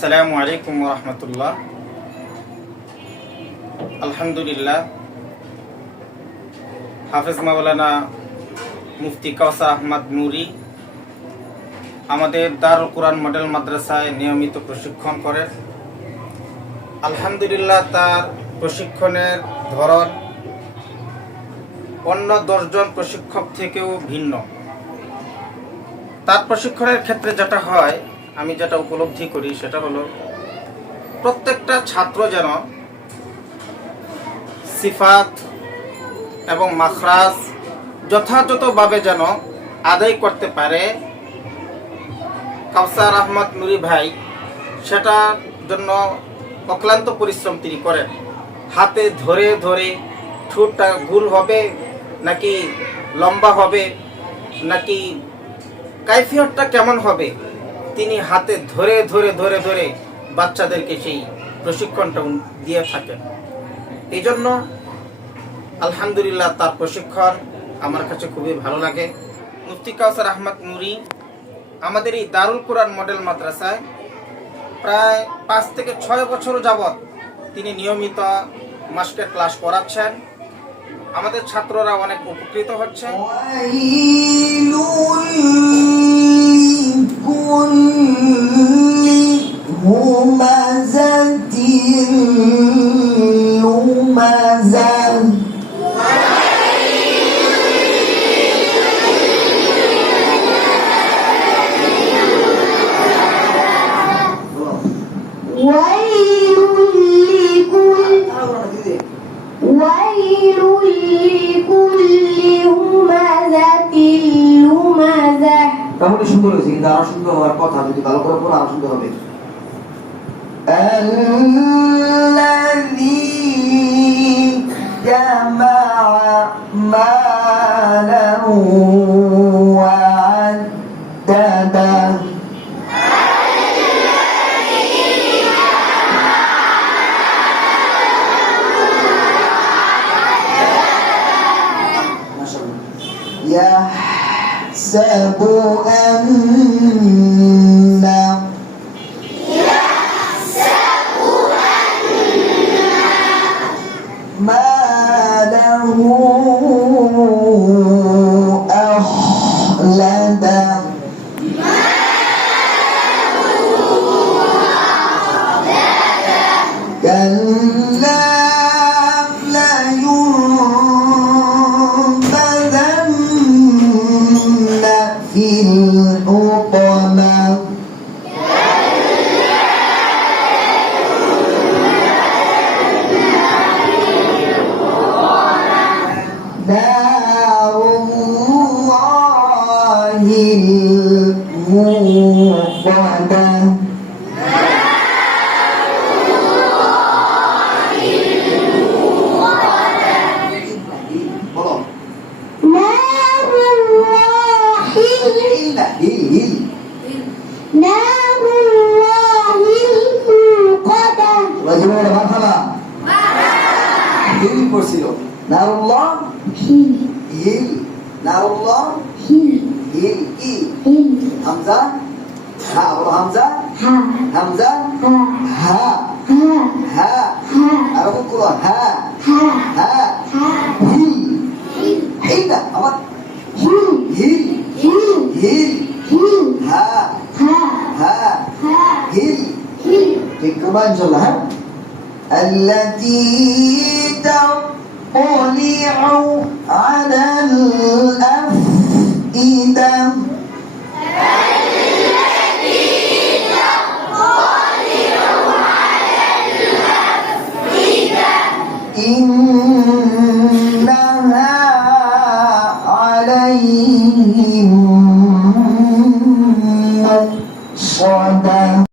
আসসালামু আলাইকুম ওয়া রাহমাতুল্লাহ। আলহামদুলিল্লাহ, হাফেজ মাওলানা মুফতি কাউসার আহমদ নুরি আমাদের দারুল কুরআন মডেল মাদ্রাসায় নিয়মিত প্রশিক্ষণ করেন। আলহামদুলিল্লাহ, তার প্রশিক্ষণের ধরন অন্য 10 জন প্রশিক্ষক থেকেও ভিন্ন। তার প্রশিক্ষণের ক্ষেত্রে যেটা হয়, আমি যেটা উপলব্ধি করি সেটা হলো প্রত্যেকটা ছাত্র যেন সিফাত এবং মাখরাজ যথাযথভাবে যেন আদায় করতে পারে। কাউসার আহমদ নুরি ভাই সেটার জন্য অক্লান্ত পরিশ্রম তিনি করেন। হাতে ধরে ধরে ঠোঁটটা গোল হবে নাকি লম্বা হবে নাকি কাইফিয়তটা কেমন হবে, তিনি হাতে ধরে ধরে ধরে ধরে বাচ্চাদেরকে সেই প্রশিক্ষণটা দিয়ে থাকেন। এই জন্য আলহামদুলিল্লাহ, তার প্রশিক্ষণ আমার কাছে খুবই ভালো লাগে। মুফতি কাউসার আহমদ নুরি আমাদের এই দারুল কুরআন মডেল মাদ্রাসায় প্রায় 5 থেকে 6 বছর যাবৎ তিনি নিয়মিত মাস্টার ক্লাস করাচ্ছেন। আমাদের ছাত্ররা অনেক উপকৃত হচ্ছে। তাহলে সুন্দর হয়েছে, কিন্তু আরো সুন্দর হওয়ার কথা, যদি ভালো করে পড়া আরো সুন্দর হবে। الذي جمع ماله وعدده يحسب أن ماله أخلده كلا لينبذن في الحطمة نار الله الموقدة نار الله الموقدة وجب ولا مرحبا هيل পড়ছিল নারুল্লাহ হিল নারুল্লাহ হিল কি হামজা হা বলো হামজা হামজা হা হা আর বলো হা হা হিল হিল আমার হিল হিল হা হা হিল ঠিক কবা ইনশাআল্লাহ। التي تطلع على